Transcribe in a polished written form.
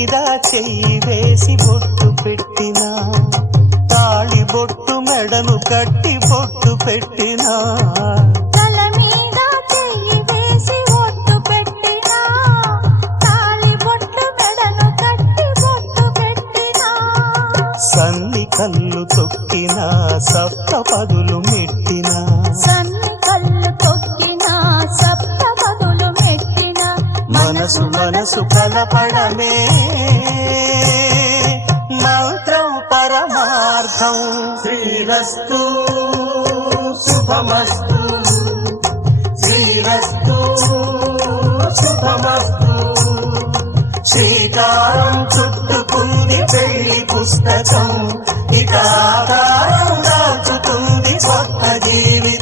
మీద చెయ్యి వేసి బొట్టు పెట్టినా, తాళి బొట్టు మెడను కట్టి బొట్టు పెట్టినా, తల మీద చెయ్యి వేసి బొట్టు పెట్టినా, తాళి బొట్టు మెడను కట్టి బొట్టు పెట్టినా, సన్ని కళ్ళు తొక్కినా సప్త పదులు మెట్టినా, సన్ని కళ్ళు తొక్కినా సప్త పదులు మెట్టినా, మనసు మనసు కలపడమే మంత్రం పరమార్థం. శ్రీరస్తు శుభమస్తు, శ్రీరస్తు శుభమస్తు. శ్రీకారం చుట్టుకుంది పెళ్లి పుస్తకం, ఇక ఆకారం దాచుతుంది కొత్త జీవితం.